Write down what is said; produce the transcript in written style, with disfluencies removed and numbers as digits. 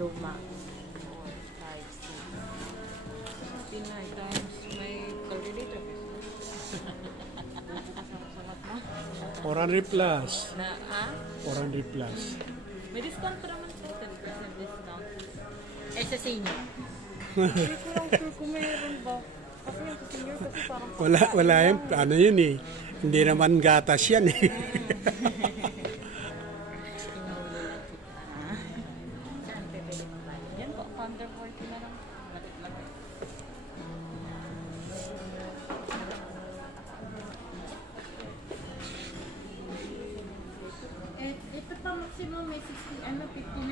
luma. 4, 5, 6. 59 times may calculator. 400 plus. Na, ah? 400 plus. May discount pa naman po. 10% discount. Eh, sa senior. Hindi ko lang sure kung meron ba. Kasi yung senior kasi parang Wala yan. Ano yun eh. Hindi naman gatas yan eh. Inuulo lang kita. Saan pipili pa ba? Yan po, counter 40 na lang. Malit lang eh. ito pa maximum may 60, ano, 59